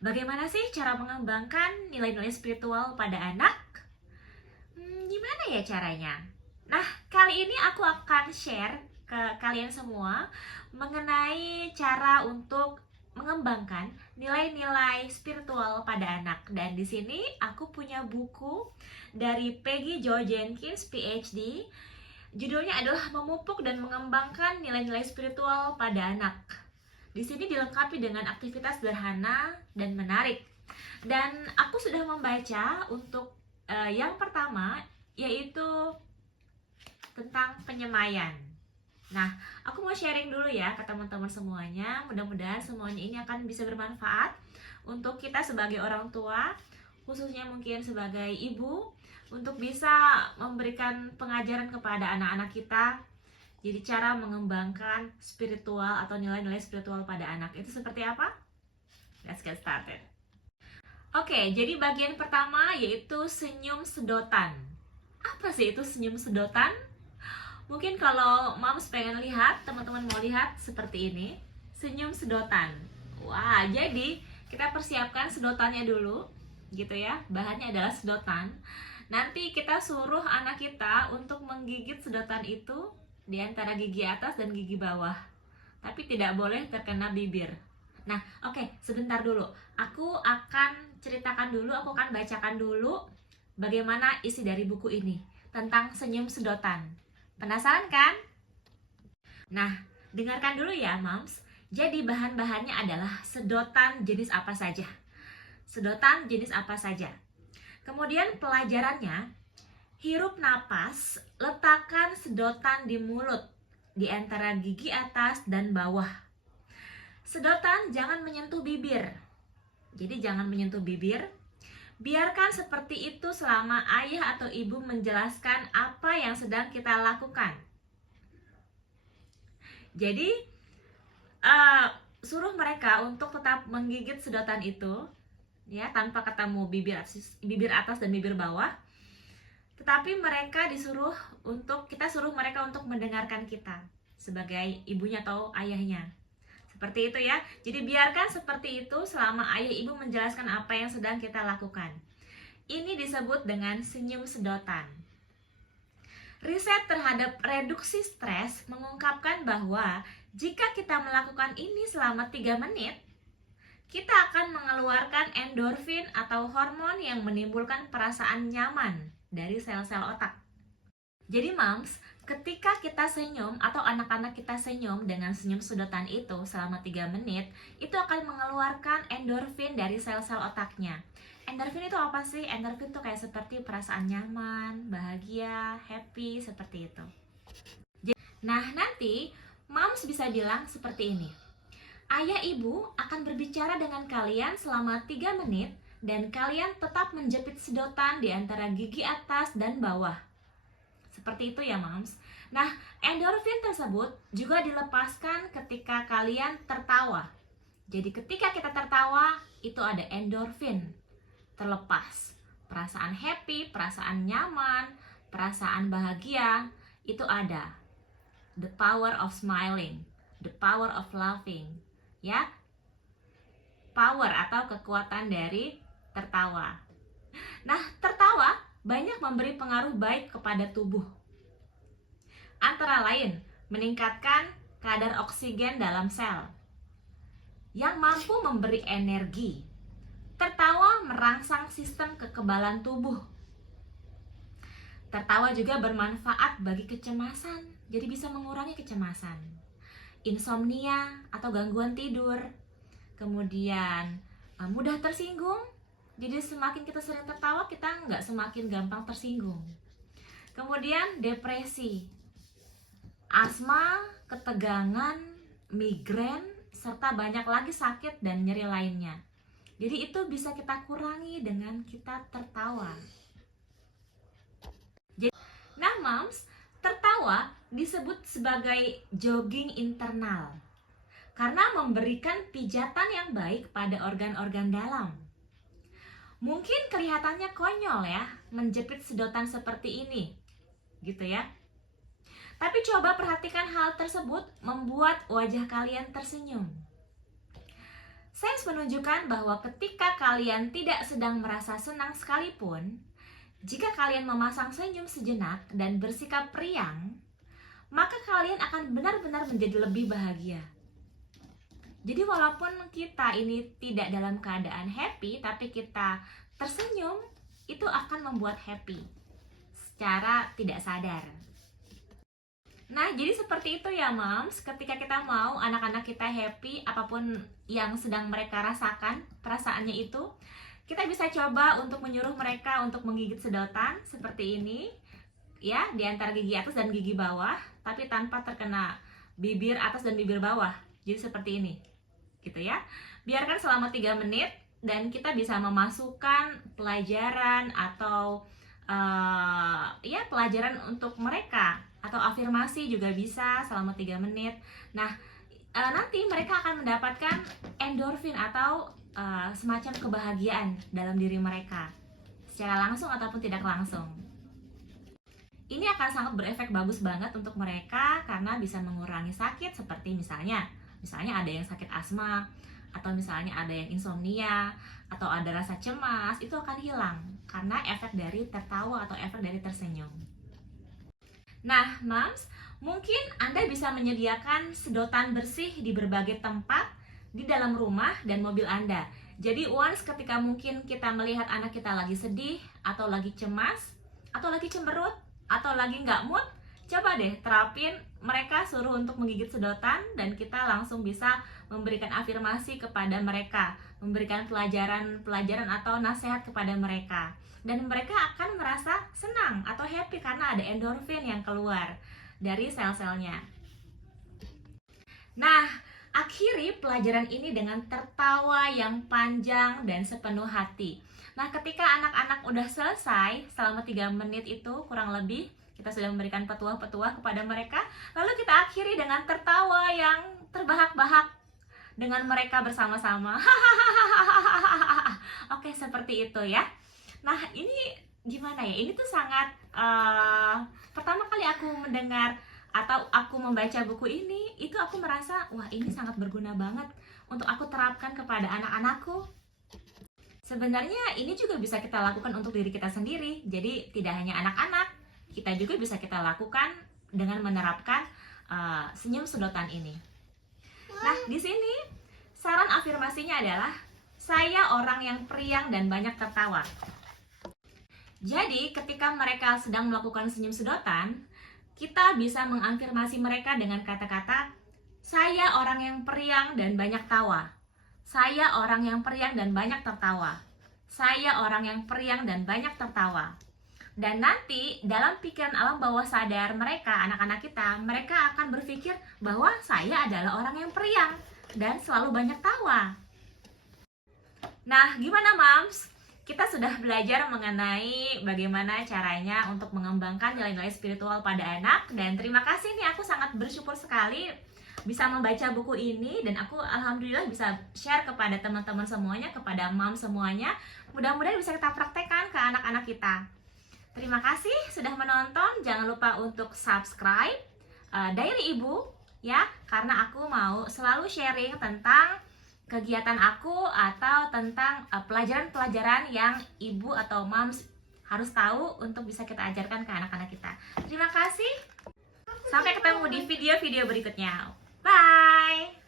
Bagaimana sih cara mengembangkan nilai-nilai spiritual pada anak? Gimana ya caranya? Nah, kali ini aku akan share ke kalian semua mengenai cara untuk mengembangkan nilai-nilai spiritual pada anak. Dan di sini aku punya buku dari Peggy Jo Jenkins, PhD. Judulnya adalah Memupuk dan Mengembangkan Nilai-nilai Spiritual pada Anak. Di sini dilengkapi dengan aktivitas sederhana dan menarik. Dan aku sudah membaca untuk yang pertama, yaitu tentang penyemaian. Nah, aku mau sharing dulu ya ke teman-teman semuanya. Mudah-mudahan semuanya ini akan bisa bermanfaat untuk kita sebagai orang tua, khususnya mungkin sebagai ibu, untuk bisa memberikan pengajaran kepada anak-anak kita. Jadi cara mengembangkan spiritual atau nilai-nilai spiritual pada anak itu seperti apa? Let's get started. Oke, jadi bagian pertama yaitu senyum sedotan. Apa sih itu senyum sedotan? Mungkin kalau moms pengen lihat, teman-teman mau lihat seperti ini, senyum sedotan. Wah, jadi kita persiapkan sedotannya dulu, gitu ya. Bahannya adalah sedotan. Nanti kita suruh anak kita untuk menggigit sedotan itu di antara gigi atas dan gigi bawah. Tapi tidak boleh terkena bibir. Nah, oke, sebentar dulu. Aku akan ceritakan dulu, aku akan bacakan dulu bagaimana isi dari buku ini tentang senyum sedotan. Penasaran kan? Nah, dengarkan dulu ya, Moms. Jadi bahan-bahannya adalah sedotan jenis apa saja. Sedotan jenis apa saja. Kemudian pelajarannya, hirup napas, letakkan sedotan di mulut, di antara gigi atas dan bawah. Sedotan jangan menyentuh bibir. Jadi jangan menyentuh bibir. Biarkan seperti itu selama ayah atau ibu menjelaskan apa yang sedang kita lakukan. Jadi suruh mereka untuk tetap menggigit sedotan itu, ya, tanpa ketemu bibir atas dan bibir bawah. Tetapi kita suruh mereka untuk mendengarkan kita sebagai ibunya atau ayahnya. Seperti itu ya. Jadi biarkan seperti itu selama ayah ibu menjelaskan apa yang sedang kita lakukan. Ini disebut dengan senyum sedotan. Riset terhadap reduksi stres mengungkapkan bahwa jika kita melakukan ini selama 3 menit, kita akan mengeluarkan endorfin atau hormon yang menimbulkan perasaan nyaman dari sel-sel otak. Jadi moms, ketika kita senyum atau anak-anak kita senyum dengan senyum sedotan itu selama 3 menit, itu akan mengeluarkan endorfin dari sel-sel otaknya. Endorfin itu apa sih? Endorfin itu kayak seperti perasaan nyaman, bahagia, happy, seperti itu. Nah, nanti moms bisa bilang seperti ini. Ayah ibu akan berbicara dengan kalian selama 3 menit dan kalian tetap menjepit sedotan di antara gigi atas dan bawah. Seperti itu ya moms. Nah, endorfin tersebut juga dilepaskan ketika kalian tertawa. Jadi ketika kita tertawa, itu ada endorfin terlepas. Perasaan happy, perasaan nyaman, perasaan bahagia, itu ada. The power of smiling, the power of laughing. Ya, power atau kekuatan dari tertawa. Nah, tertawa banyak memberi pengaruh baik kepada tubuh. Antara lain, meningkatkan kadar oksigen dalam sel yang mampu memberi energi. Tertawa merangsang sistem kekebalan tubuh. Tertawa juga bermanfaat bagi kecemasan, jadi bisa mengurangi kecemasan. Insomnia atau gangguan tidur. Kemudian mudah tersinggung. Jadi semakin kita sering tertawa, kita nggak semakin gampang tersinggung. Kemudian depresi, asma, ketegangan, migrain, serta banyak lagi sakit dan nyeri lainnya. Jadi itu bisa kita kurangi dengan kita tertawa. Nah moms, tertawa disebut sebagai jogging internal karena memberikan pijatan yang baik pada organ-organ dalam. Mungkin kelihatannya konyol ya, menjepit sedotan seperti ini, gitu ya. Tapi coba perhatikan hal tersebut membuat wajah kalian tersenyum. Sains menunjukkan bahwa ketika kalian tidak sedang merasa senang sekalipun, jika kalian memasang senyum sejenak dan bersikap riang, maka kalian akan benar-benar menjadi lebih bahagia. Jadi walaupun kita ini tidak dalam keadaan happy, tapi kita tersenyum, itu akan membuat happy secara tidak sadar. Nah, jadi seperti itu ya moms, ketika kita mau anak-anak kita happy, apapun yang sedang mereka rasakan, perasaannya itu, kita bisa coba untuk menyuruh mereka untuk menggigit sedotan seperti ini, ya, di antara gigi atas dan gigi bawah, tapi tanpa terkena bibir atas dan bibir bawah. Jadi seperti ini, gitu ya. Biarkan selama 3 menit, dan kita bisa memasukkan pelajaran atau ya pelajaran untuk mereka, atau afirmasi juga bisa selama 3 menit. Nah, nanti mereka akan mendapatkan endorfin atau semacam kebahagiaan dalam diri mereka, secara langsung ataupun tidak langsung. Ini akan sangat berefek bagus banget untuk mereka karena bisa mengurangi sakit, seperti misalnya ada yang sakit asma, atau misalnya ada yang insomnia, atau ada rasa cemas, itu akan hilang karena efek dari tertawa atau efek dari tersenyum. Nah, moms, mungkin Anda bisa menyediakan sedotan bersih di berbagai tempat di dalam rumah dan mobil Anda. Jadi once ketika mungkin kita melihat anak kita lagi sedih, atau lagi cemas, atau lagi cemberut, atau lagi nggak mood, coba deh terapin, mereka suruh untuk menggigit sedotan, dan kita langsung bisa memberikan afirmasi kepada mereka, memberikan pelajaran atau nasihat kepada mereka. Dan mereka akan merasa senang atau happy karena ada endorfin yang keluar dari sel-selnya. Nah, akhiri pelajaran ini dengan tertawa yang panjang dan sepenuh hati. Nah, ketika anak-anak udah selesai selama 3 menit itu kurang lebih, kita sudah memberikan petuah-petuah kepada mereka, lalu kita akhiri dengan tertawa yang terbahak-bahak dengan mereka bersama-sama. Oke, seperti itu ya. Nah, ini gimana ya? Ini tuh sangat pertama kali aku mendengar atau aku membaca buku ini, itu aku merasa, wah, ini sangat berguna banget untuk aku terapkan kepada anak-anakku. Sebenarnya ini juga bisa kita lakukan untuk diri kita sendiri. Jadi tidak hanya anak-anak, kita juga bisa kita lakukan dengan menerapkan senyum sedotan ini. Nah, di sini saran afirmasinya adalah, saya orang yang periang dan banyak tertawa. Jadi, ketika mereka sedang melakukan senyum sedotan, kita bisa mengafirmasi mereka dengan kata-kata, saya orang yang periang dan banyak tawa. Saya orang yang periang dan banyak tertawa. Saya orang yang periang dan banyak tertawa. Dan nanti dalam pikiran alam bawah sadar mereka, anak-anak kita, mereka akan berpikir bahwa saya adalah orang yang periang dan selalu banyak tawa. Nah, gimana moms? Kita sudah belajar mengenai bagaimana caranya untuk mengembangkan nilai-nilai spiritual pada anak. Dan terima kasih nih, aku sangat bersyukur sekali bisa membaca buku ini. Dan aku alhamdulillah bisa share kepada teman-teman semuanya, kepada mom semuanya. Mudah-mudahan bisa kita praktekkan ke anak-anak kita. Terima kasih sudah menonton. Jangan lupa untuk subscribe Diary Ibu ya, karena aku mau selalu sharing tentang kegiatan aku atau tentang pelajaran-pelajaran yang ibu atau moms harus tahu untuk bisa kita ajarkan ke anak-anak kita. Terima kasih. Sampai ketemu di video-video berikutnya. Bye.